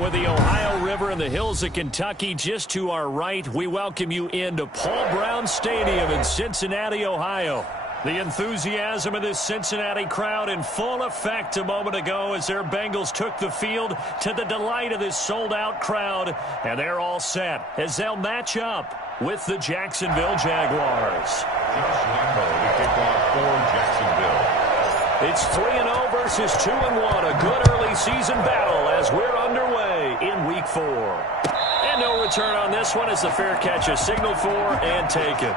With the Ohio River and the hills of Kentucky just to our right, we welcome you into Paul Brown Stadium in Cincinnati, Ohio. The enthusiasm of this Cincinnati crowd in full effect a moment ago as their Bengals took the field to the delight of this sold-out crowd. And they're all set as they'll match up with the Jacksonville Jaguars. Josh Lambo, the kickoff for Jacksonville. It's 3-0 versus 2-1. A good early season battle as we're underway in Week 4. And no return on this one as the fair catch is signaled for and taken.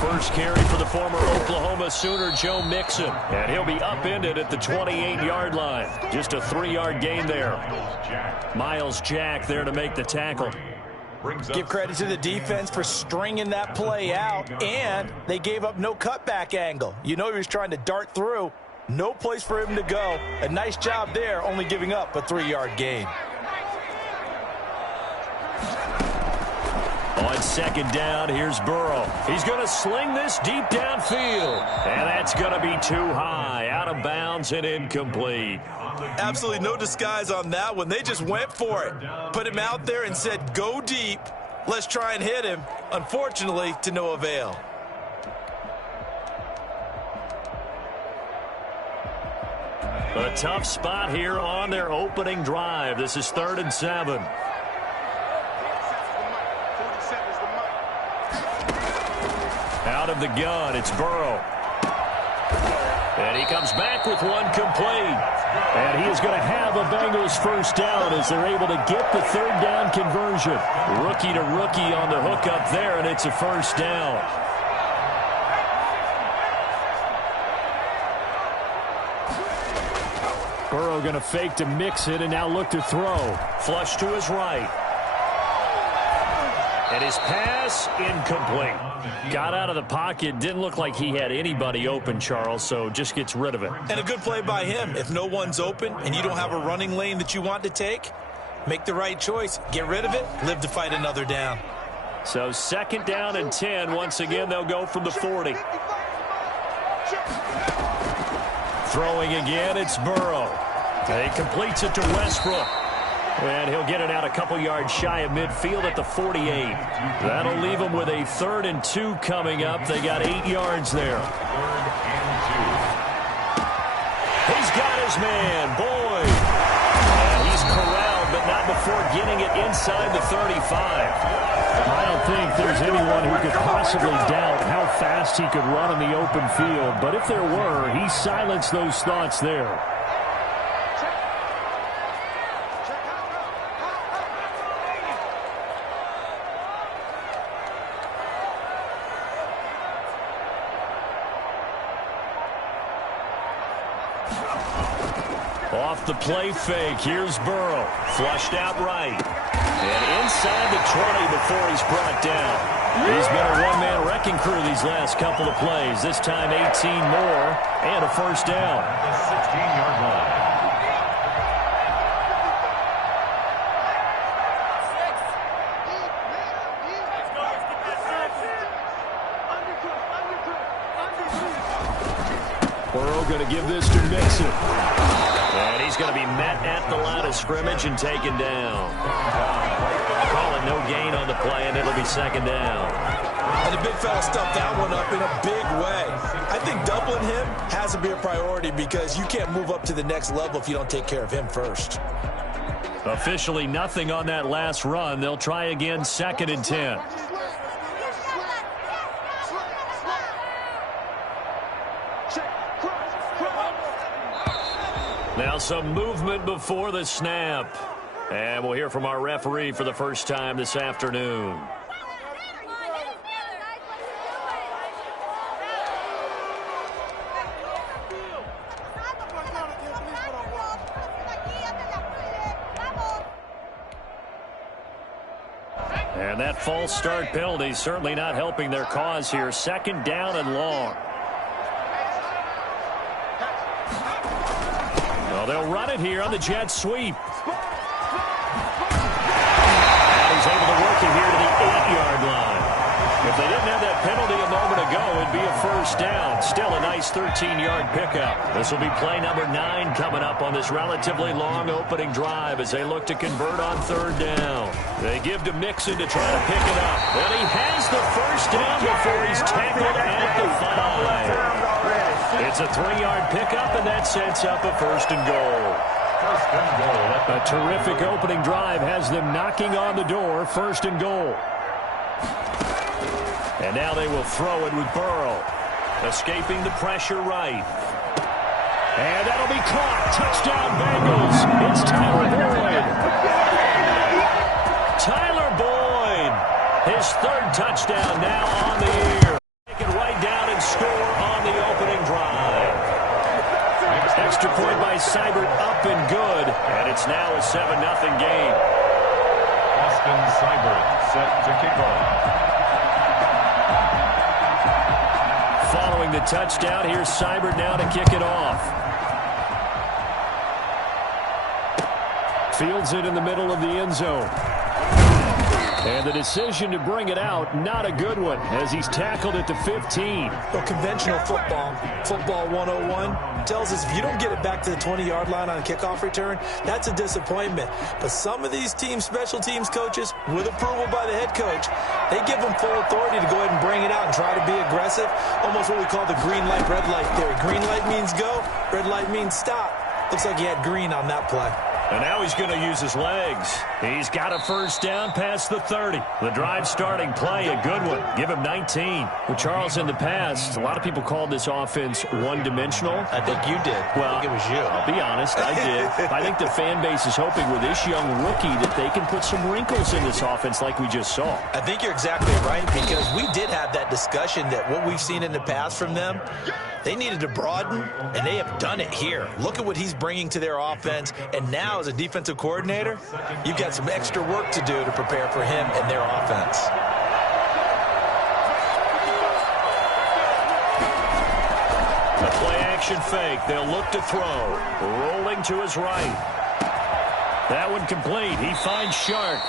First carry for the former Oklahoma Sooner, Joe Mixon. And he'll be upended at the 28-yard line. Just a 3-yard gain there. Myles Jack there to make the tackle. Give credit to the defense for stringing that play out, and they gave up no cutback angle. You know he was trying to dart through. No place for him to go. A nice job there, only giving up a 3-yard gain. On second down, here's Burrow. He's going to sling this deep downfield. And that's going to be too high, out of bounds and incomplete. Absolutely no disguise on that one. They just went for it. Put him out there and said, go deep. Let's try and hit him. Unfortunately, to no avail. A tough spot here on their opening drive. This is 3rd and 7. Out of the gun, it's Burrow. And he comes back with one complete. And he is going to have a Bengals first down as they're able to get the 3rd down conversion. Rookie to rookie on the hook up there, and it's a first down. Burrow going to fake to mix it and now look to throw. Flush to his right. And his pass, incomplete. Got out of the pocket. Didn't look like he had anybody open, Charles, so just gets rid of it. And a good play by him. If no one's open and you don't have a running lane that you want to take, make the right choice. Get rid of it. Live to fight another down. So 2nd down and 10. Once again, they'll go from the 40. Throwing again, it's Burrow. He completes it to Westbrook. And he'll get it out a couple yards shy of midfield at the 48. That'll leave them with a 3rd and 2 coming up. They got 8 yards there. 3rd and 2. He's got his man, Boyd. And he's corralled, but not before getting it inside the 35. I don't think there's anyone who could possibly doubt how fast he could run in the open field. But if there were, he silenced those thoughts there. Off the play fake, here's Burrow. Flushed out right. And inside the 20 before he's brought down. He's been a one-man wrecking crew these last couple of plays. This time 18 more and a first down. The 16-yard line. Burrow going to give this to Mixon. And he's going to be met at the line of scrimmage and taken down. Calling no gain on the play, and it'll be 2nd down. And the big fella stuffed that one up in a big way. I think doubling him has to be a priority because you can't move up to the next level if you don't take care of him first. Officially nothing on that last run. They'll try again, 2nd and 10. Now some movement before the snap. And we'll hear from our referee for the first time this afternoon. And that false start penalty certainly not helping their cause here. 2nd down and long. Well, they'll run it here on the jet sweep. And he's able to work it here to the 8-yard line. If they didn't have that penalty a moment ago, it'd be a 1st down. Still a nice 13-yard pickup. This will be play number 9 coming up on this relatively long opening drive as they look to convert on 3rd down. They give to Mixon to try to pick it up. And he has the 1st down before he's tackled at the 5. It's a 3-yard pickup, and that sets up a 1st and goal. A terrific opening drive has them knocking on the door. 1st and goal. And now they will throw it with Burrow. Escaping the pressure right. And that'll be caught. Touchdown Bengals. It's Tyler Boyd. Tyler Boyd. His 3rd touchdown now on the year. Take it right down and score on the opening drive. Extra point by Seibert up and good. And it's now a 7-0 game. Austin Seibert set to kick off. Following the touchdown, here's Seibert now to kick it off. Fields it in the middle of the end zone. And the decision to bring it out, not a good one, as he's tackled at the 15. Well, conventional football 101, tells us if you don't get it back to the 20-yard line on a kickoff return, that's a disappointment. But some of these special teams coaches, with approval by the head coach, they give them full authority to go ahead and bring it out and try to be aggressive. Almost what we call the green light, red light theory. Green light means go, red light means stop. Looks like he had green on that play. And now he's going to use his legs. He's got a 1st down past the 30. The drive starting play, a good one. Give him 19. Well, Charles, in the past, a lot of people called this offense one-dimensional. I think you did. Well, I think it was you. I'll be honest, I did. I think the fan base is hoping with this young rookie that they can put some wrinkles in this offense like we just saw. I think you're exactly right, because we did have that discussion that what we've seen in the past from them, they needed to broaden, and they have done it here. Look at what he's bringing to their offense, and now as a defensive coordinator, you've got some extra work to do to prepare for him and their offense. A play-action fake. They'll look to throw. Rolling to his right. That one complete. He finds Shark.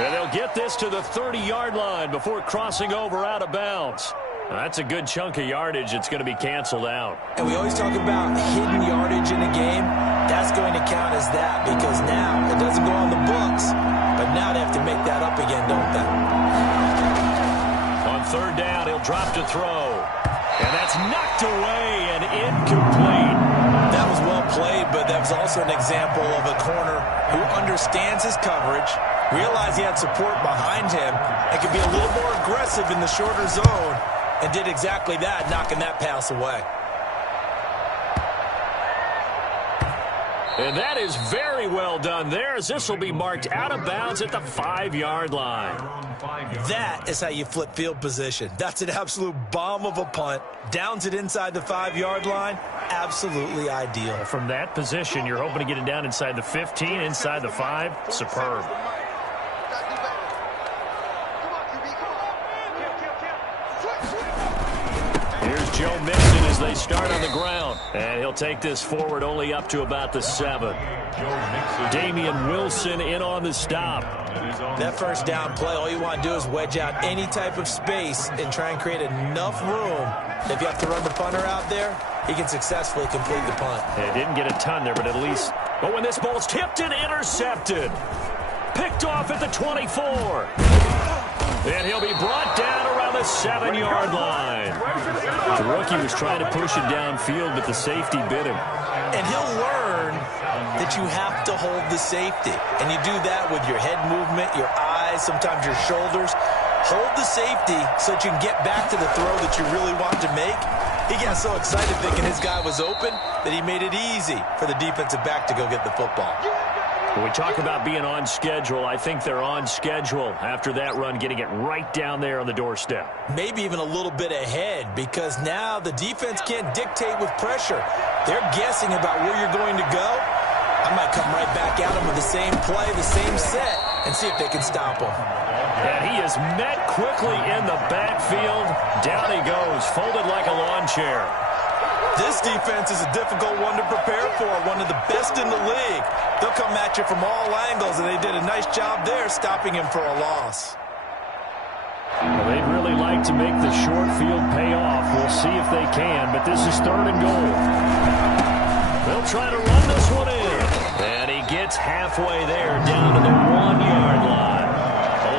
And they'll get this to the 30-yard line before crossing over out of bounds. That's a good chunk of yardage. It's going to be canceled out. And we always talk about hidden yardage in a game. That's going to count as that, because now it doesn't go on the books, but now they have to make that up again, don't they? On 3rd down, he'll drop to throw. And that's knocked away and incomplete. That was well played, but that was also an example of a corner who understands his coverage, realized he had support behind him, and could be a little more aggressive in the shorter zone, and did exactly that, knocking that pass away. And that is very well done there, as this will be marked out of bounds at the 5-yard line. That is how you flip field position. That's an absolute bomb of a punt. Downs it inside the 5-yard line. Absolutely ideal. From that position, you're hoping to get it down inside the 15, inside the 5. Superb. Here's Joe Mixon as they start on the ground. And he'll take this forward only up to about the 7. Damian Wilson in on the stop. That 1st down play, all you want to do is wedge out any type of space and try and create enough room. If you have to run the punter out there, he can successfully complete the punt. They didn't get a ton there, but at least... But when this ball's tipped and intercepted. Picked off at the 24. And he'll be brought down around the 7-yard line. The rookie was trying to push it downfield, but the safety bit him. And he'll learn that you have to hold the safety. And you do that with your head movement, your eyes, sometimes your shoulders. Hold the safety so that you can get back to the throw that you really want to make. He got so excited thinking his guy was open that he made it easy for the defensive back to go get the football. When we talk about being on schedule, I think they're on schedule after that run, getting it right down there on the doorstep. Maybe even a little bit ahead, because now the defense can't dictate with pressure. They're guessing about where you're going to go. I might come right back at them with the same play, the same set, and see if they can stop him. And he is met quickly in the backfield. Down he goes, folded like a lawn chair. This defense is a difficult one to prepare for, one of the best in the league. They'll come at you from all angles, and they did a nice job there stopping him for a loss. Well, they'd really like to make the short field pay off. We'll see if they can, but this is 3rd and goal. They'll try to run this one in. And he gets halfway there, down to the 1-yard line.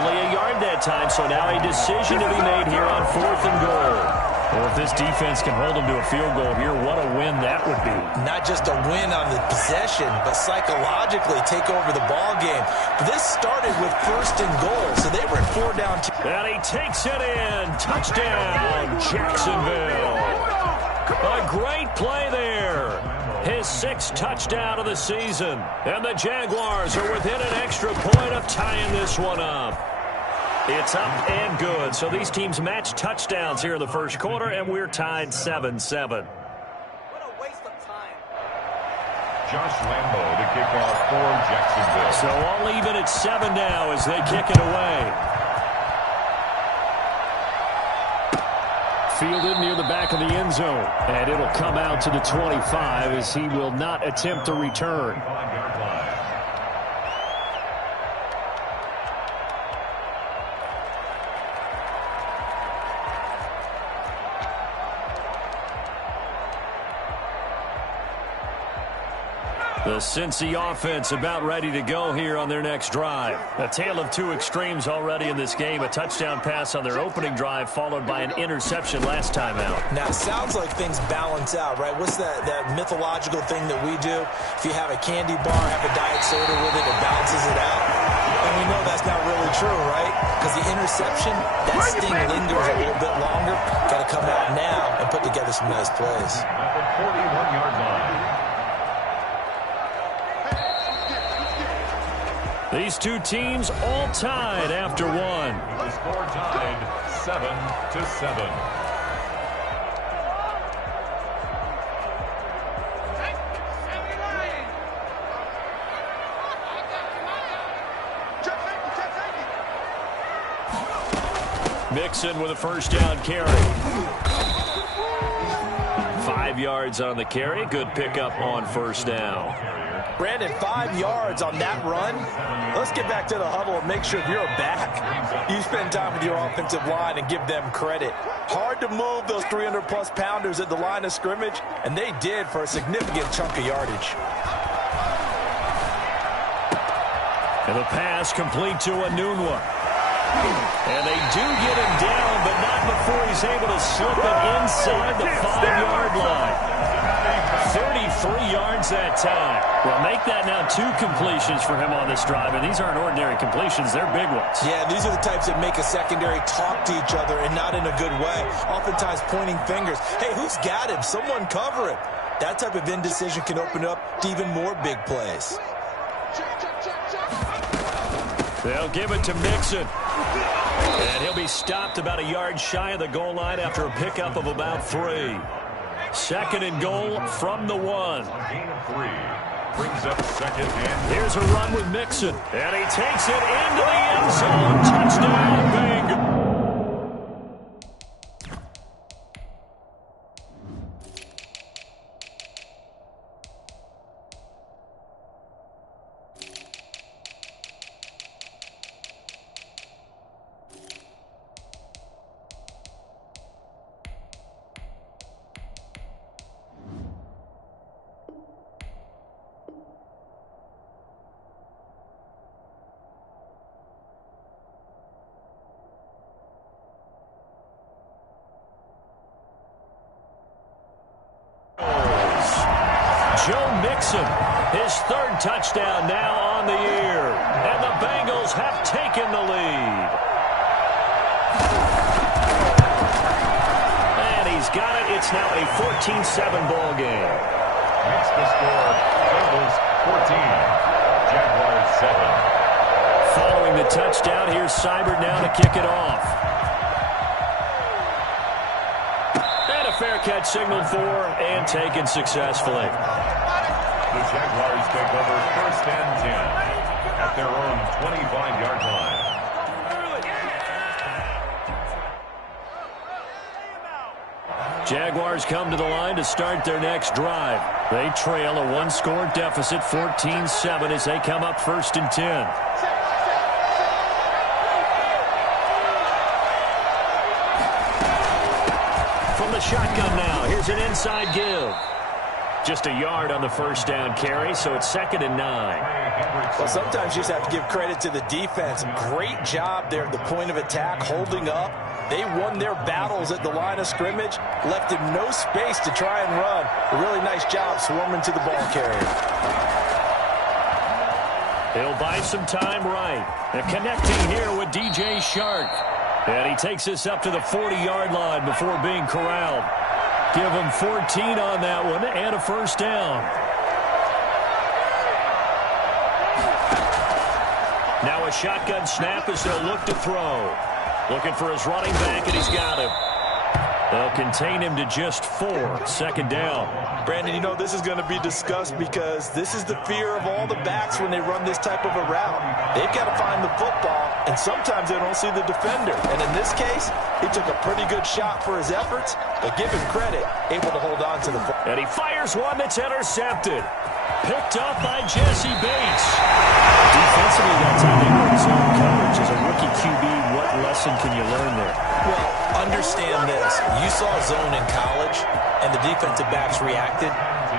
Only a yard that time, so now a decision to be made here on 4th and goal. Well, if this defense can hold them to a field goal here, what a win that would be. Not just a win on the possession, but psychologically take over the ball game. This started with 1st and goal, so they were at 4 down. And he takes it in. Touchdown, Jacksonville. A great play there. His 6th touchdown of the season. And the Jaguars are within an extra point of tying this one up. It's up and good. So these teams match touchdowns here in the first quarter, and we're tied 7-7. What a waste of time. Josh Lambo to kick off for Jacksonville. So all even at 7 now as they kick it away. Fielded near the back of the end zone. And it'll come out to the 25 as he will not attempt to return. The Cincy offense about ready to go here on their next drive. A tale of 2 extremes already in this game. A touchdown pass on their opening drive followed by an interception last time out. Now, it sounds like things balance out, right? What's that mythological thing that we do? If you have a candy bar, have a diet soda with it, it balances it out. And we know that's not really true, right? Because the interception, that sting lingers a little bit longer. Got to come out now and put together some nice plays. At the 41-yard line. These two teams all tied after one. The score tied 7-7. Mixon with a first down carry. 5 yards on the carry. Good pickup on first down. Brandon, 5 yards on that run. Let's get back to the huddle and make sure if you're a back, you spend time with your offensive line and give them credit. Hard to move those 300-plus pounders at the line of scrimmage, and they did for a significant chunk of yardage. And the pass complete to Enunwa. And they do get him down, but not before he's able to slip it inside the 5-yard line. 33 yards that time. Well, make that now 2 completions for him on this drive, and these aren't ordinary completions. They're big ones. Yeah, these are the types that make a secondary talk to each other and not in a good way. Oftentimes pointing fingers. Hey, who's got him? Someone cover him. That type of indecision can open up to even more big plays. They'll give it to Mixon. And he'll be stopped about a yard shy of the goal line after a pickup of about 3. 2nd and goal from the 1. Gain of 3. Brings up 2nd and... Here's a run with Mixon. And he takes it into the end zone. Touchdown, Bengals. Joe Mixon, his 3rd touchdown now on the year. And the Bengals have taken the lead. And he's got it. It's now a 14-7 ball game. Makes the score Bengals 14, Jaguars 7. Following the touchdown, here's Seibert now to kick it off. And a fair catch signaled for and taken successfully. The Jaguars take over 1st and 10 at their own 25 Jaguars come to the line to start their next drive. They trail a one-score deficit, 14-7, as they come up 1st and 10. From the shotgun now, here's an inside give. Just a yard on the first down carry, so it's 2nd and 9. Well, sometimes you just have to give credit to the defense. Great job there at the point of attack, holding up. They won their battles at the line of scrimmage, left him no space to try and run. A really nice job swarming to the ball carrier. He'll buy some time right. And connecting here with DJ Chark. And he takes this up to the 40-yard line before being corralled. Give him 14 on that one and a first down. Now a shotgun snap as they'll look to throw. Looking for his running back, and he's got him. They'll contain him to just 4. 2nd down. Brandon, you know this is going to be discussed because this is the fear of all the backs when they run this type of a route. They've got to find the football, and sometimes they don't see the defender. And in this case, he took a pretty good shot for his efforts, but give him credit, able to hold on to the football. And he fires one that's intercepted. Picked up by Jesse Bates. Defensively, that time they were in zone coverage. As a rookie QB, what lesson can you learn there? Well, understand this. You saw zone in college, and the defensive backs reacted,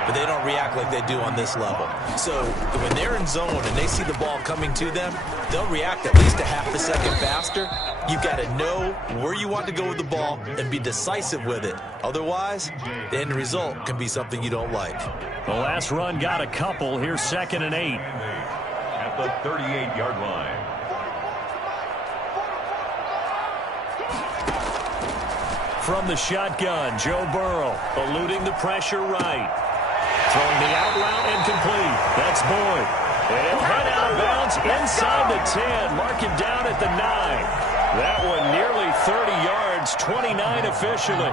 but they don't react like they do on this level. So when they're in zone and they see the ball coming to them, they'll react at least a half a second faster. You've got to know where you want to go with the ball and be decisive with it. Otherwise, the end result can be something you don't like. The last run got a couple. Here's 2nd and 8. At the 38-yard line. From the shotgun, Joe Burrow eluding the pressure right. Throwing the out route incomplete. That's Boyd. And he'll head out of bounds inside the 10. Mark him down at the 9. That one nearly 30 yards, 29 officially.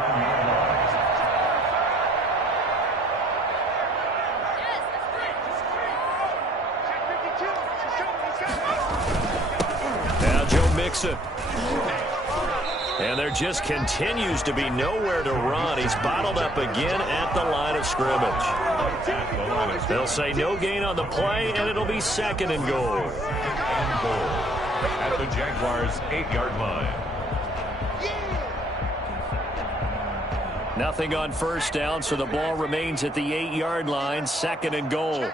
Now Joe Mixon. And there just continues to be nowhere to run. He's bottled up again at the line of scrimmage. They'll say no gain on the play, and it'll be 2nd and goal. At the Jaguars' 8-yard line. Nothing on first down, so the ball remains at the 8-yard line. 2nd and goal.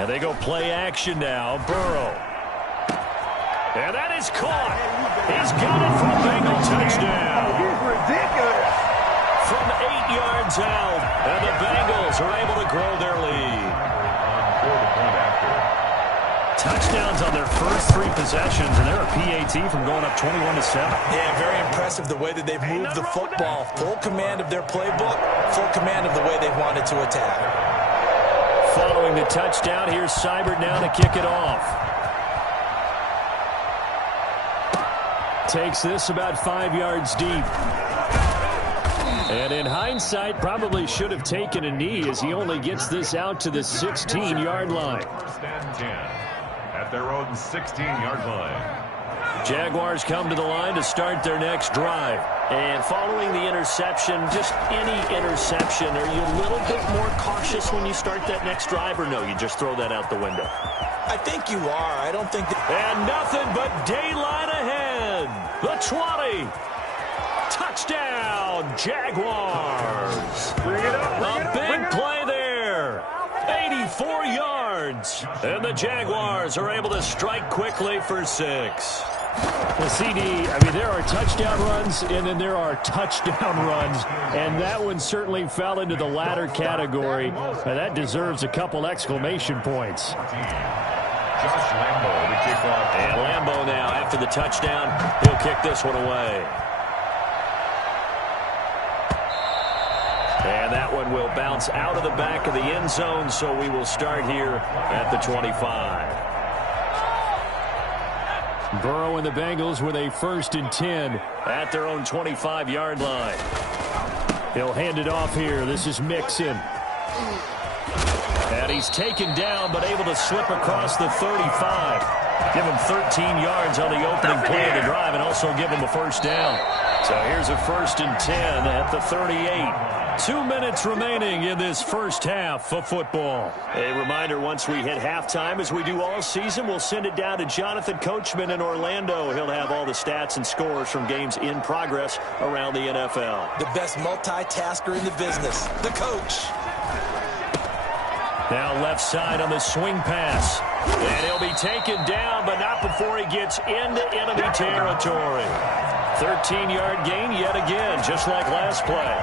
And they go play action now. Burrow. And that is caught. He's got it for a Bengal touchdown. He's ridiculous. From 8 yards out. And the Bengals are able to grow their lead. Touchdowns on their first 3 possessions, and they're a PAT from going up 21-7. Yeah, very impressive the way that they've moved the football. Full command of their playbook, full command of the way they wanted to attack. Following the touchdown, here's Seibert now to kick it off. Takes this about 5 yards deep. And in hindsight, probably should have taken a knee as he only gets this out to the 16-yard line. 1st and 10 at their own 16-yard line. Jaguars come to the line to start their next drive. And following the interception, just any interception, are you a little bit more cautious when you start that next drive, or no, you just throw that out the window? I think you are. I don't think that... And nothing but daylight ahead. The 20. Touchdown, Jaguars. Bring it up. A big play there. 84 yards. And the Jaguars are able to strike quickly for 6. Well, CD, I mean, there are touchdown runs, and then there are touchdown runs, and that one certainly fell into the latter category. And that deserves a couple exclamation points. Josh Lambo to kick off. And Lambo now, after the touchdown, he'll kick this one away. And that one will bounce out of the back of the end zone, so we will start here at the 25. Burrow and the Bengals with a 1st and 10 at their own 25-yard line. He'll hand it off here. This is Mixon. And he's taken down but able to slip across the 35. Give him 13 yards on the opening play of the drive and also give him a first down. So here's a 1st and 10 at the 38. 2 minutes remaining in this first half of football. A reminder, once we hit halftime, as we do all season, we'll send it down to Jonathan Coachman in Orlando. He'll have all the stats and scores from games in progress around the NFL. The best multitasker in the business, the coach. Now left side on the swing pass. And he'll be taken down, but not before he gets into enemy territory. 13-yard gain yet again, just like last play.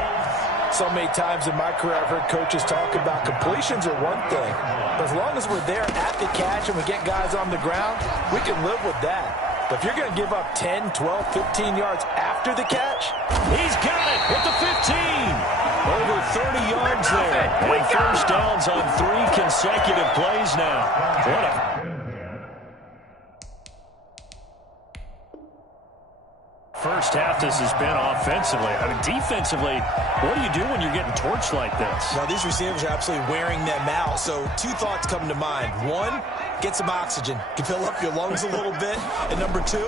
So many times in my career I've heard coaches talk about completions are one thing. But as long as we're there at the catch and we get guys on the ground, we can live with that. But if you're going to give up 10, 12, 15 yards after the catch, he's got it with the 15. Over 30 yards there. And first downs on 3 consecutive plays now. What a... First half this has been offensively. I mean, defensively, what do you do when you're getting torched like this? Well, these receivers are absolutely wearing them out. So 2 thoughts come to mind. 1, get some oxygen. You fill up your lungs a little bit. And number 2,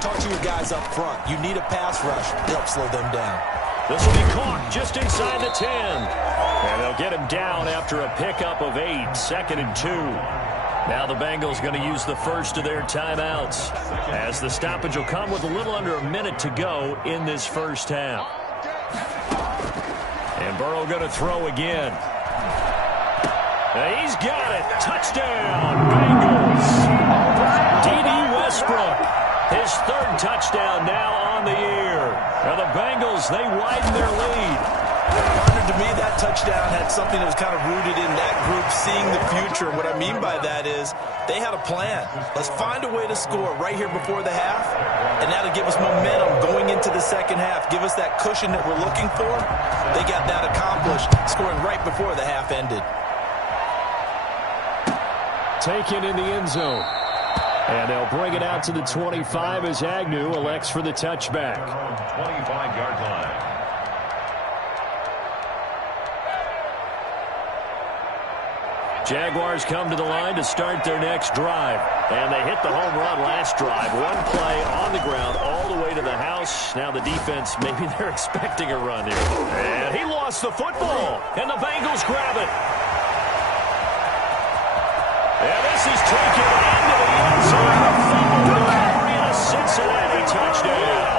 talk to your guys up front. You need a pass rush to help slow them down. This will be caught just inside the 10. And they'll get him down after a pickup of 8. 2nd and 2. Now the Bengals going to use the first of their timeouts, as the stoppage will come with a little under a minute to go in this first half. And Burrow going to throw again. And he's got it. Touchdown, Bengals. D.D. Westbrook, his 3rd touchdown now on the year. Now the Bengals, they widen their lead. To me, that touchdown had something that was kind of rooted in that group seeing the future. What I mean by that is they had a plan. Let's find a way to score right here before the half, and that'll give us momentum going into the second half. Give us that cushion that we're looking for. They got that accomplished, scoring right before the half ended. Taken in the end zone. And they'll bring it out to the 25 as Agnew elects for the touchback. 25-yard line. Jaguars come to the line to start their next drive. And they hit the home run last drive. 1 play on the ground all the way to the house. Now the defense, maybe they're expecting a run here. And he lost the football. And the Bengals grab it. And this is taken into the end zone. A fumble recovery and a Cincinnati touchdown.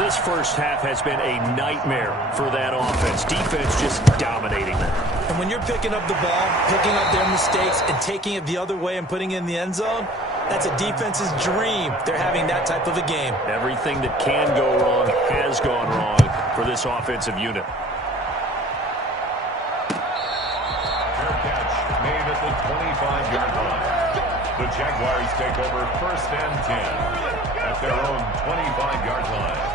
This first half has been a nightmare for that offense. Defense just dominating them. And when you're picking up the ball, picking up their mistakes, and taking it the other way and putting it in the end zone, that's a defense's dream. They're having that type of a game. Everything that can go wrong has gone wrong for this offensive unit. Fair catch made at the 25-yard line. The Jaguars take over 1st and 10 at their own 25-yard line.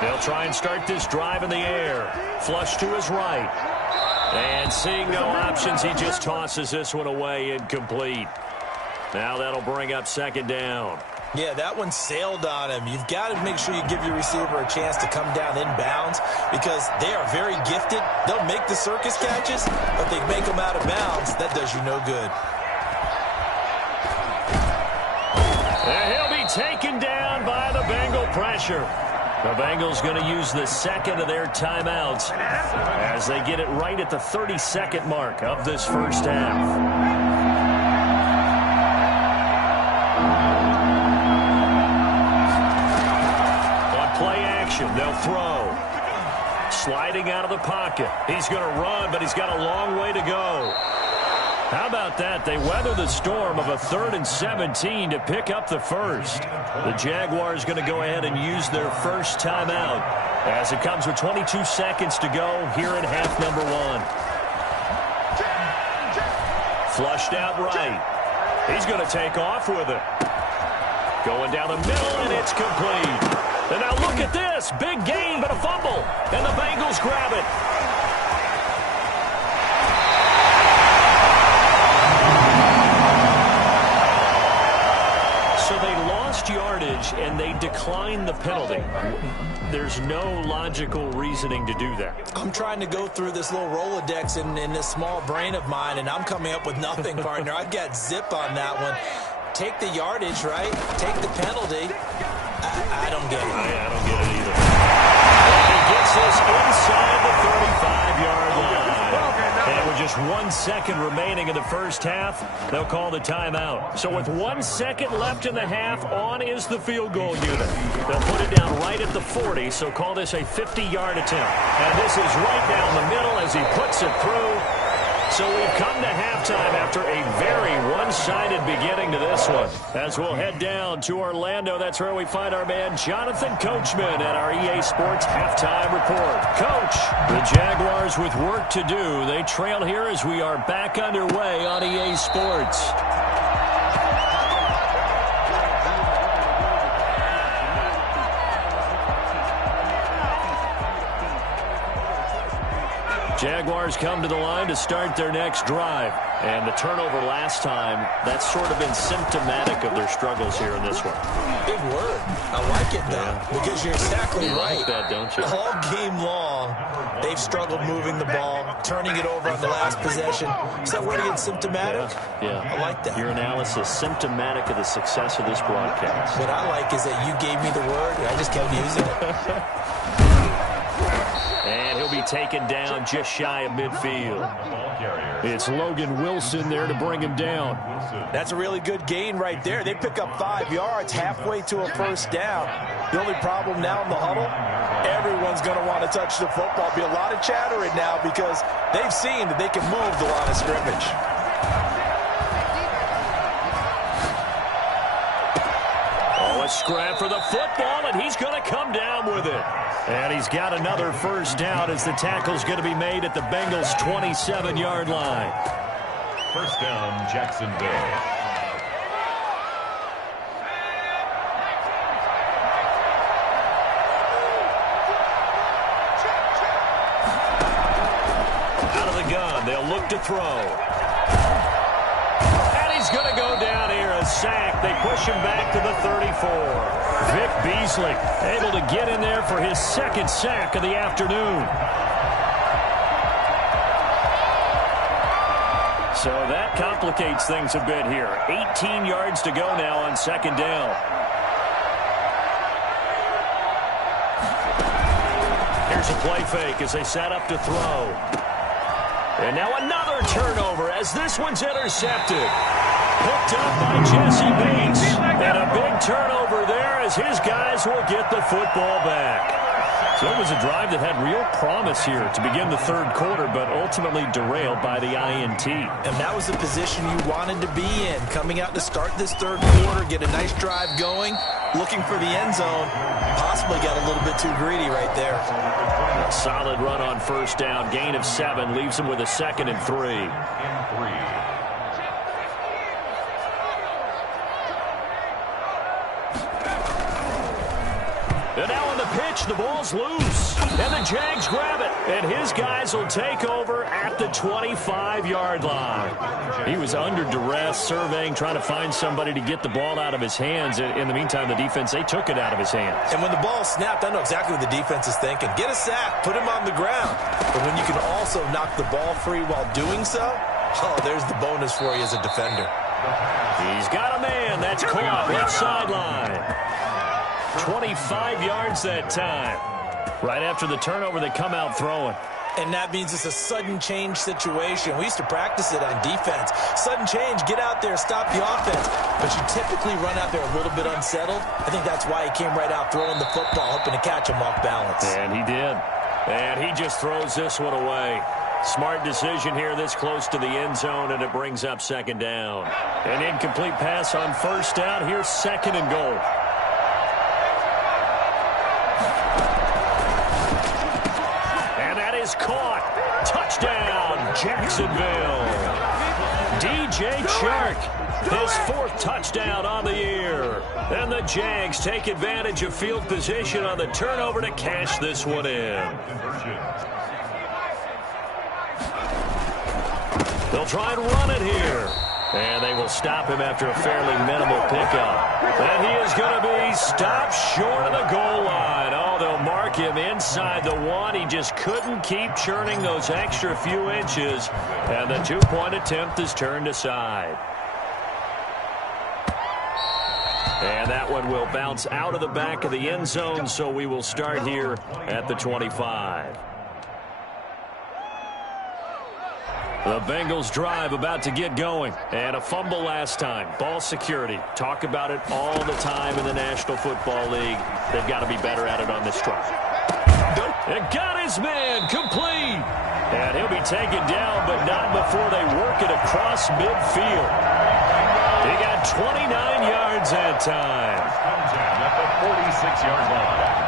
They'll try and start this drive in the air. Flush to his right. And seeing no options, he just tosses this one away incomplete. Now that'll bring up 2nd down. Yeah, that one sailed on him. You've got to make sure you give your receiver a chance to come down inbounds because they are very gifted. They'll make the circus catches, but they make them out of bounds. That does you no good. And he'll be taken down by the Bengal pressure. The Bengals going to use the 2nd of their timeouts as they get it right at the 32nd mark of this first half. On play action, they'll throw. Sliding out of the pocket. He's going to run, but he's got a long way to go. How about that? They weather the storm of a 3rd and 17 to pick up the first. The Jaguars going to go ahead and use their first timeout as it comes with 22 seconds to go here in half number 1. Flushed out right. He's going to take off with it. Going down the middle, and it's complete. And now look at this. Big gain, but a fumble. And the Bengals grab it. So they lost yards penalty. There's no logical reasoning to do that. I'm trying to go through this little Rolodex in this small brain of mine, and I'm coming up with nothing, partner. I've got zip on that one. Take the yardage, right? Take the penalty. I don't get it. I don't get it either. He gets this inside the 35-yard line. And with just 1 second remaining in the first half, they'll call the timeout. So with 1 second left in the half, on is the field goal unit. They'll put it down right at the 40, so call this a 50-yard attempt. And this is right down the middle as he puts it through. So we've come to halftime after a very one-sided beginning to this one. As we'll head down to Orlando, that's where we find our man Jonathan Coachman at our EA Sports Halftime Report. Coach, the Jaguars with work to do. They trail here as we are back underway on EA Sports. Jaguars come to the line to start their next drive. And the turnover last time, that's sort of been symptomatic of their struggles here in this one. Big word. I like it, though, because you're exactly right. Like that, don't you? All game long, they've struggled moving the ball, turning it over on the last possession. Is that word again, symptomatic? Yeah. I like that. Your analysis, symptomatic of the success of this broadcast. What I like is that you gave me the word, and I just kept using it. And he'll be taken down just shy of midfield. It's Logan Wilson there to bring him down. That's a really good gain right there. They pick up 5 yards halfway to a first down. The only problem now in the huddle, everyone's going to want to touch the football. Be a lot of chattering now because they've seen that they can move the line of scrimmage. A scrap for the football, and he's going to come down with it. And he's got another first down as the tackle's going to be made at the Bengals' 27-yard line. First down, Jacksonville. Out of the gun, they'll look to throw. He's going to go down here, a sack. They push him back to the 34. Vic Beasley able to get in there for his second sack of the afternoon. So that complicates things a bit here. 18 yards to go now on second down. Here's a play fake as they set up to throw. And now another turnover as this one's intercepted. Picked up by Jesse Bates. And a big turnover there as his guys will get the football back. So it was a drive that had real promise here to begin the third quarter, but ultimately derailed by the INT. And that was the position you wanted to be in. Coming out to start this third quarter, get a nice drive going, looking for the end zone. Possibly got a little bit too greedy right there. A solid run on first down. Gain of 7 leaves him with a 2nd and 3. And now on the pitch, the ball's loose. And the Jags grab it. And his guys will take over at the 25-yard line. He was under duress, surveying, trying to find somebody to get the ball out of his hands. In the meantime, the defense, they took it out of his hands. And when the ball snapped, I know exactly what the defense is thinking. Get a sack, put him on the ground. But when you can also knock the ball free while doing so, oh, there's the bonus for you as a defender. He's got a man. That's caught left sideline. 25 yards that time. Right after the turnover, they come out throwing. And that means it's a sudden change situation. We used to practice it on defense. Sudden change, get out there, stop the offense. But you typically run out there a little bit unsettled. I think that's why he came right out throwing the football, hoping to catch him off balance. And he did. And he just throws this one away. Smart decision here this close to the end zone, and it brings up second down. An incomplete pass on first down. Here's 2nd and goal. Is caught. Touchdown, Jacksonville. DJ Chark, his 4th touchdown on the year. And the Jags take advantage of field position on the turnover to cash this one in. They'll try and run it here. And they will stop him after a fairly minimal pickup. And he is going to be stopped short of the goal line. Oh, they'll mark him inside the one. He just couldn't keep churning those extra few inches. And the two-point attempt is turned aside. And that one will bounce out of the back of the end zone, so we will start here at the 25. The Bengals drive about to get going. And a fumble last time. Ball security. Talk about it all the time in the National Football League. They've got to be better at it on this drive. And got his man complete. And he'll be taken down, but not before they work it across midfield. He got 29 yards that time. At the 46-yard line.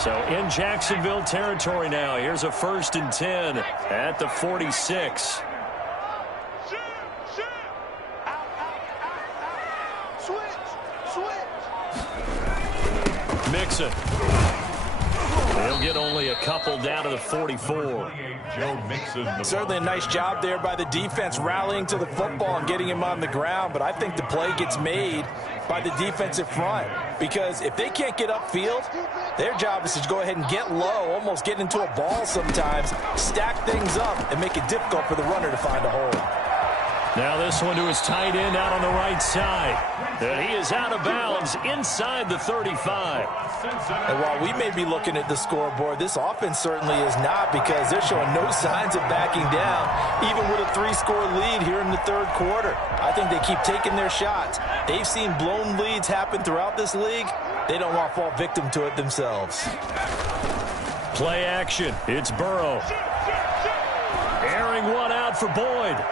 So in Jacksonville territory now. Here's a 1st and 10 at the 46. Mixon. He'll get only a couple down to the 44. Joe Mixon. Certainly a nice job there by the defense rallying to the football and getting him on the ground, but I think the play gets made by the defensive front because if they can't get upfield, their job is to go ahead and get low, almost get into a ball sometimes, stack things up, and make it difficult for the runner to find a hole. Now this one to his tight end out on the right side. And he is out of bounds inside the 35. And while we may be looking at the scoreboard, this offense certainly is not because they're showing no signs of backing down, even with a 3-score lead here in the third quarter. I think they keep taking their shots. They've seen blown leads happen throughout this league. They don't want to fall victim to it themselves. Play action. It's Burrow. Airing one out for Boyd.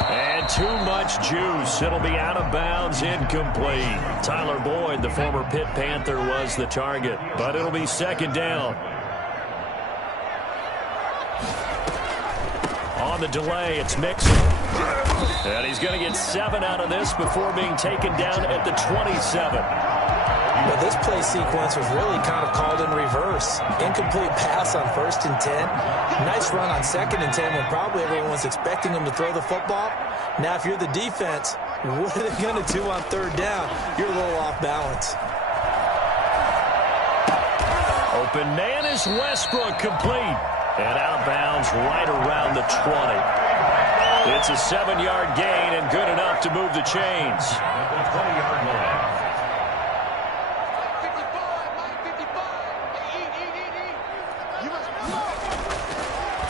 And too much juice. It'll be out of bounds, incomplete. Tyler Boyd, the former Pitt Panther, was the target. But it'll be 2nd down. On the delay, it's Mixon. And he's going to get 7 out of this before being taken down at the 27. Well, this play sequence was really kind of called in reverse. Incomplete pass on 1st and 10. Nice run on 2nd and 10 when probably everyone was expecting him to throw the football. Now, if you're the defense, what are they going to do on 3rd down? You're a little off balance. Open man is Westbrook, complete. And out of bounds right around the 20. It's a 7-yard gain and good enough to move the chains. At the 20-yard line.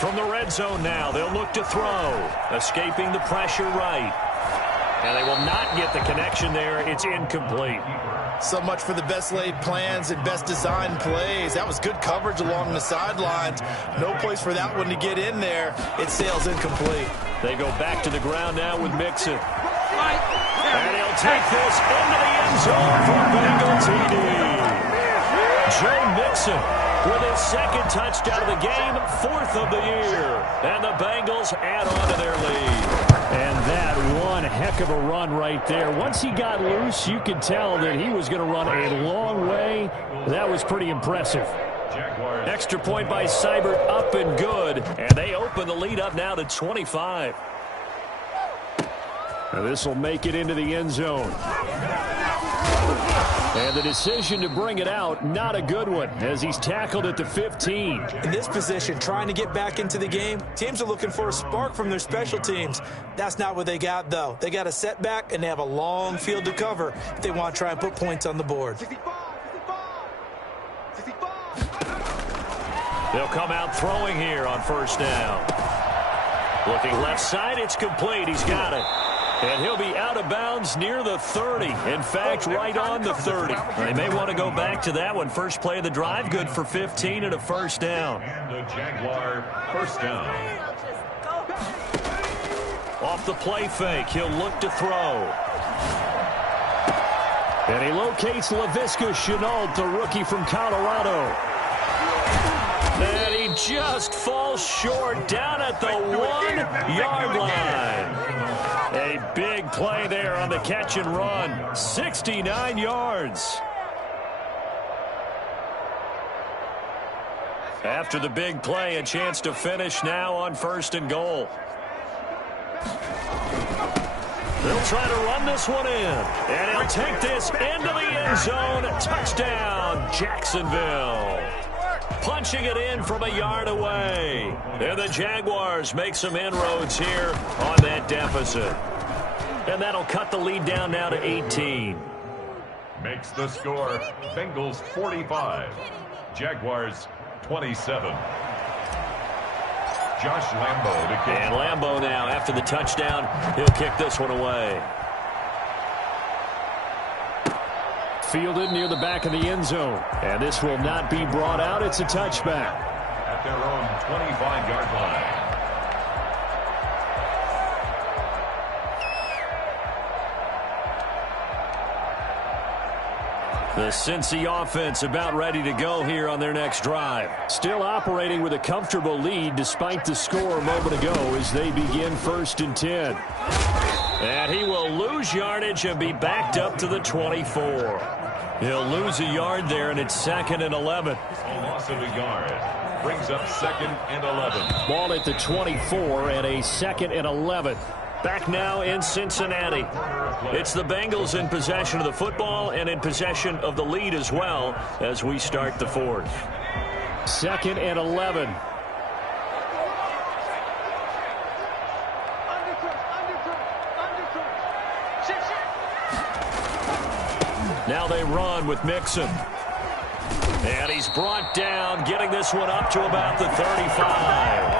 From the red zone now, they'll look to throw. Escaping the pressure right. And they will not get the connection there. It's incomplete. So much for the best laid plans and best designed plays. That was good coverage along the sidelines. No place for that one to get in there. It sails incomplete. They go back to the ground now with Mixon. And he'll take this into the end zone for Bengal TD. Joe Mixon with his 2nd touchdown of the game, 4th of the year. And the Bengals add on to their lead. And that one heck of a run right there. Once he got loose, you could tell that he was going to run a long way. That was pretty impressive. Extra point by Seibert, up and good. And they open the lead up now to 25. Now this will make it into the end zone. And the decision to bring it out, not a good one, as he's tackled at the 15. In this position, trying to get back into the game, teams are looking for a spark from their special teams. That's not what they got, though. They got a setback, and they have a long field to cover if they want to try and put points on the board. They'll come out throwing here on 1st down. Looking left side, it's complete. He's got it. And he'll be out of bounds near the 30. In fact, right on the 30. They may want to go back to that one. First play of the drive, good for 15 and a 1st down. And the Jaguar 1st down. Off the play fake, he'll look to throw. And he locates Laviska Shenault, the rookie from Colorado. And he just falls short down at the 1-yard line. A big play there on the catch and run. 69 yards. After the big play, a chance to finish now on 1st and goal. They'll try to run this one in. And he'll take this into the end zone. Touchdown, Jacksonville. Punching it in from a yard away. And the Jaguars make some inroads here on that deficit. And that'll cut the lead down now to 18. Makes the score Bengals 45, Jaguars 27. Josh Lambo to kick. And Lambo now, after the touchdown, he'll kick this one away. Fielded near the back of the end zone. And this will not be brought out. It's a touchback. At their own 25-yard line. The Cincy offense about ready to go here on their next drive. Still operating with a comfortable lead despite the score a moment ago as they begin 1st and 10. And he will lose yardage and be backed up to the 24. He'll lose a yard there, and it's 2nd and 11. A loss of a yard brings up 2nd and 11. Ball at the 24 and a 2nd and 11. Back now in Cincinnati. It's the Bengals in possession of the football and in possession of the lead as well as we start the 4th. 2nd and 11. Now they run with Mixon. And he's brought down, getting this one up to about the 35.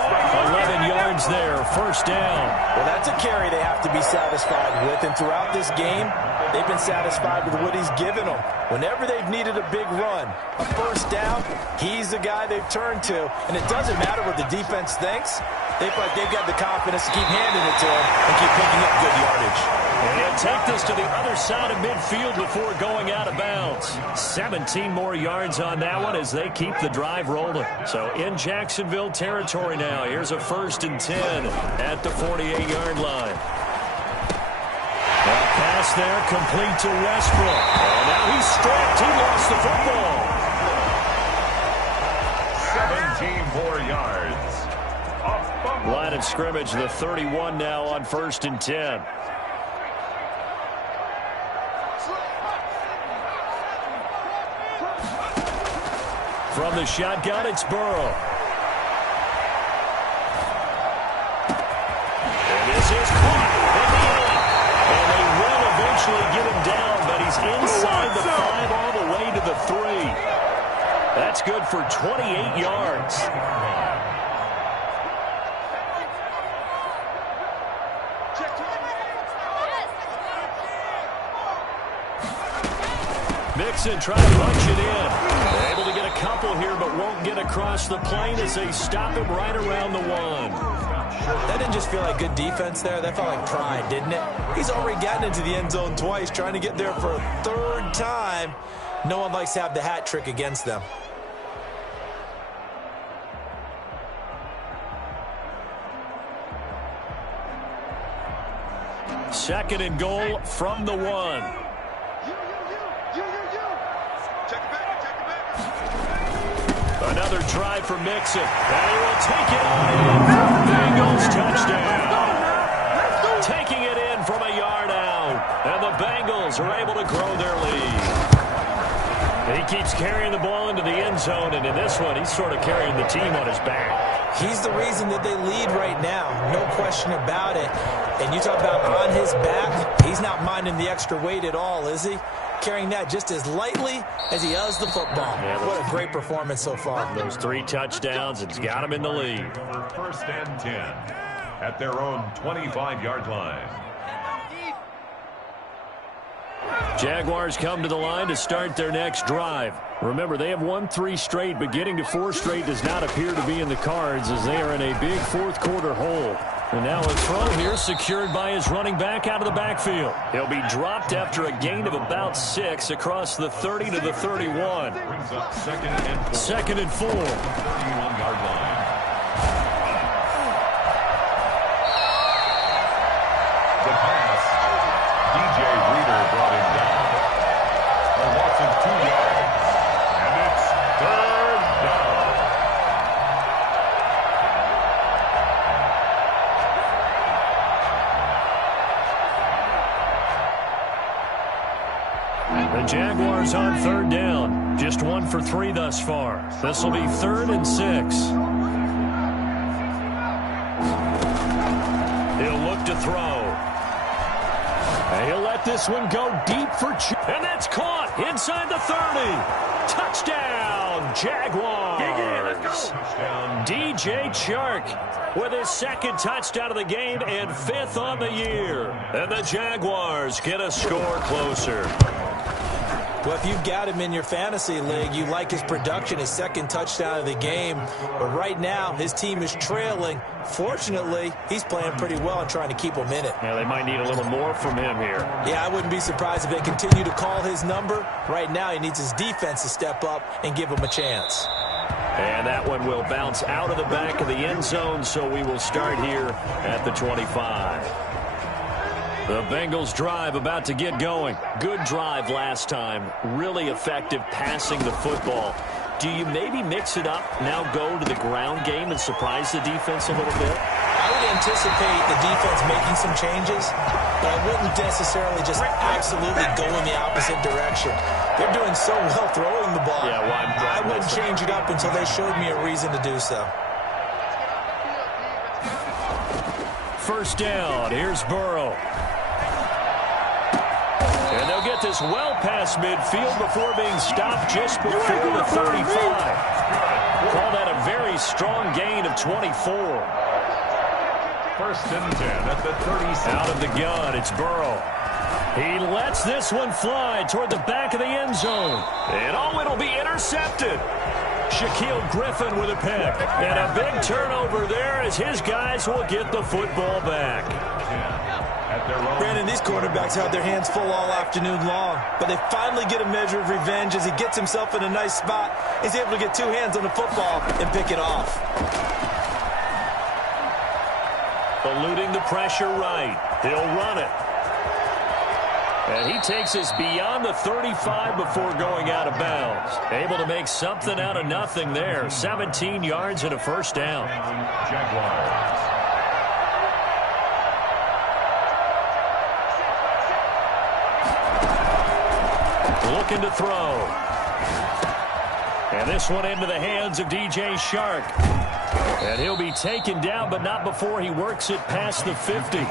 11 yards there, 1st down. Well, that's a carry they have to be satisfied with. And throughout this game, they've been satisfied with what he's given them. Whenever they've needed a big run, a 1st down, he's the guy they've turned to. And it doesn't matter what the defense thinks. They feel like they've got the confidence to keep handing it to him and keep picking up good yardage. And he'll take this to the other side of midfield before going out of bounds. 17 more yards on that one as they keep the drive rolling. So in Jacksonville territory now. Here's a 1st and 10 at the 48-yard line. A pass there complete to Westbrook. And now he's stripped. He lost the football. 17 more yards. Line of scrimmage, the 31 now on 1st and 10. From the shotgun, it's Burrow. And this is caught at the end. And they will eventually get him down, but he's inside the 5 all the way to the 3. That's good for 28 yards. Mixon trying to punch it in. They're able to get a couple here, but won't get across the plane as they stop him right around the 1. That didn't just feel like good defense there. That felt like pride, didn't it? He's already gotten into the end zone twice, trying to get there for a 3rd time. No one likes to have the hat trick against them. Second and goal from the 1. Another try for Mixon. And he will take it out. Bengals touchdown. Taking it in from a yard out. And the Bengals are able to grow their lead. He keeps carrying the ball into the end zone, and in this one, he's sort of carrying the team on his back. He's the reason that they lead right now. No question about it. And you talk about on his back, he's not minding the extra weight at all, is he? Carrying that just as lightly as he does the football. Yeah, what a great performance so far. Those 3 touchdowns, it's got him in the lead. 1st and 10 at their own 25-yard line. Jaguars come to the line to start their next drive. Remember, they have won 3 straight, but getting to 4 straight does not appear to be in the cards as they are in a big 4th quarter hole. And now a throw here secured by his running back out of the backfield. He'll be dropped after a gain of about 6 across the 30 to the 31. Brings up 2nd and 4. 2nd and 4. 31-yard line. The pass. DJ Reader brought him down. A loss of 2 yards. And it's 3rd down. Jaguars on third down. Just 1 for 3 thus far. This will be 3rd and 6. He'll look to throw. He'll let this one go deep for and that's caught inside the 30. Touchdown, Jaguars. DJ Chark with his 2nd touchdown of the game and 5th on the year. And the Jaguars get a score closer. Well, if you've got him in your fantasy league, you like his production, his 2nd touchdown of the game. But right now, his team is trailing. Fortunately, he's playing pretty well and trying to keep them in it. Yeah, they might need a little more from him here. Yeah, I wouldn't be surprised if they continue to call his number. Right now, he needs his defense to step up and give him a chance. And that one will bounce out of the back of the end zone, so we will start here at the 25. The Bengals drive about to get going. Good drive last time. Really effective passing the football. Do you maybe mix it up, now go to the ground game and surprise the defense a little bit? I would anticipate the defense making some changes, but I wouldn't necessarily just absolutely go in the opposite direction. They're doing so well throwing the ball. Yeah, well, I wouldn't change it up until they showed me a reason to do so. First down. Here's Burrow. And they'll get this well past midfield before being stopped just before the 35. Call that a very strong gain of 24. 1st and 10 at the 36. Out of the gun, it's Burrow. He lets this one fly toward the back of the end zone. And it'll be intercepted. Shaquille Griffin with a pick. And a big turnover there as his guys will get the football back. Brandon, these quarterbacks had their hands full all afternoon long, but they finally get a measure of revenge as he gets himself in a nice spot. He's able to get 2 hands on the football and pick it off. Eluding the pressure right. He'll run it. And he takes us beyond the 35 before going out of bounds. Able to make something out of nothing there. 17 yards and a 1st down. Jaguars. Looking to throw. And this one into the hands of DJ Chark. And he'll be taken down, but not before he works it past the 50.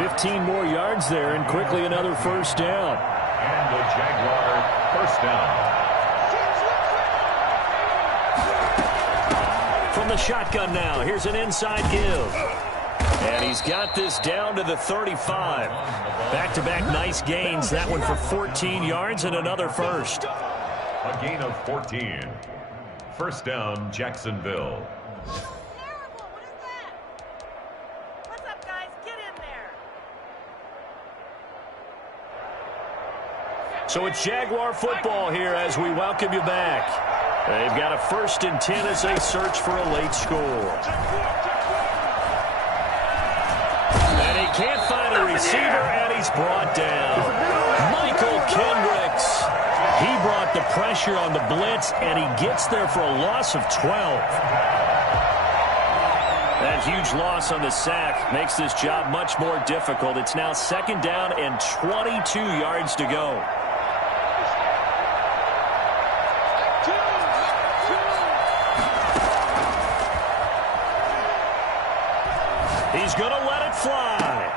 15 more yards there, and quickly another 1st down. And the Jaguar 1st down. From the shotgun now, here's an inside give. And he's got this down to the 35. Back-to-back nice gains. That one for 14 yards and another 1st. A gain of 14. 1st down, Jacksonville. Terrible. What is that? What's up, guys? Get in there. So it's Jaguar football here as we welcome you back. They've got a 1st and 10 as they search for a late score. And he can't find a receiver, and he's brought down. Michael Kendricks. He brought the pressure on the blitz, and he gets there for a loss of 12. That huge loss on the sack makes this job much more difficult. It's now 2nd down and 22 yards to go. He's going to let it fly.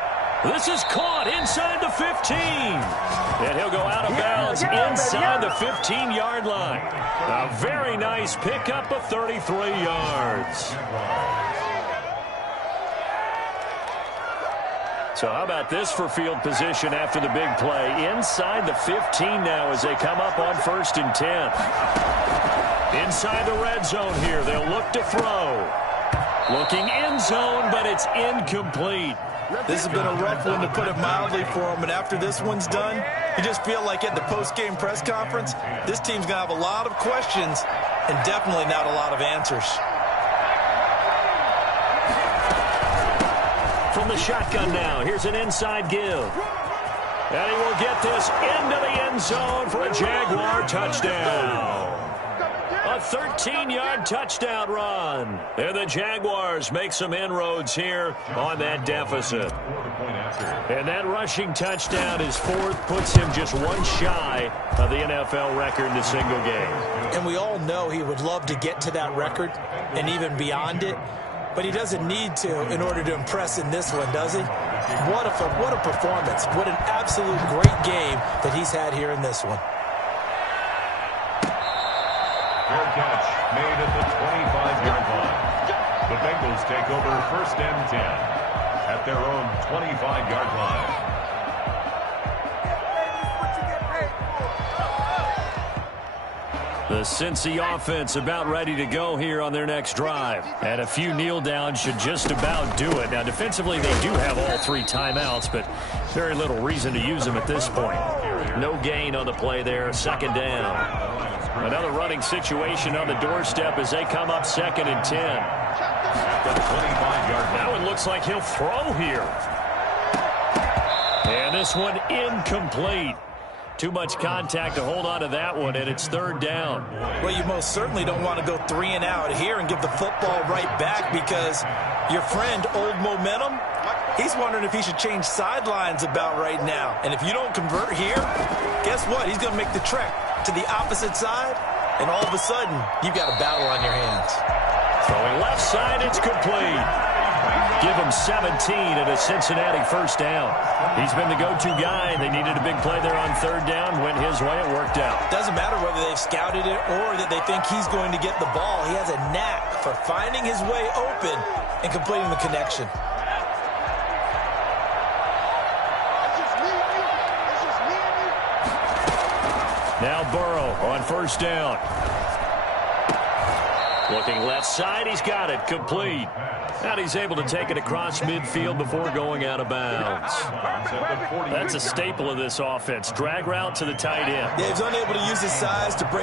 This is caught inside the 15. And he'll go out of bounds inside the 15-yard line. A very nice pickup of 33 yards. So how about this for field position after the big play? Inside the 15 now as they come up on 1st and 10. Inside the red zone here. They'll look to throw. Looking end zone, but it's incomplete. This has been a rough one, to put it mildly, for him. And after this one's done, you just feel like at the post-game press conference, this team's going to have a lot of questions and definitely not a lot of answers. From the shotgun now, here's an inside give. And he will get this into the end zone for a Jaguar touchdown. A 13-yard touchdown run. And the Jaguars make some inroads here on that deficit. And that rushing touchdown, his fourth, puts him just one shy of the NFL record in a single game. And we all know he would love to get to that record and even beyond it, but he doesn't need to in order to impress in this one, does he? What a performance. What an absolute great game that he's had here in this one. Fair catch made at the 25-yard line. The Bengals take over 1st and 10 at their own 25-yard line. The Cincy offense about ready to go here on their next drive. And a few kneel downs should just about do it. Now, defensively, they do have all 3 timeouts, but very little reason to use them at this point. No gain on the play there, 2nd down. Another running situation on the doorstep as they come up 2nd and 10. That one looks like he'll throw here. And this one incomplete. Too much contact to hold on to that one, and it's 3rd down. Well, you most certainly don't want to go 3 and out here and give the football right back, because your friend, Old Momentum, he's wondering if he should change sidelines about right now. And if you don't convert here, guess what? He's going to make the trek to the opposite side, and all of a sudden, you've got a battle on your hands. Throwing left side, it's complete. Give him 17 and a Cincinnati 1st down. He's been the go-to guy. They needed a big play there on 3rd down. Went his way. It worked out. Doesn't matter whether they've scouted it or that they think he's going to get the ball. He has a knack for finding his way open and completing the connection. Now Burrow on 1st down. Looking left side. He's got it. Complete. And he's able to take it across midfield before going out of bounds. That's a staple of this offense. Drag route to the tight end. Yeah, he's unable to use his size to break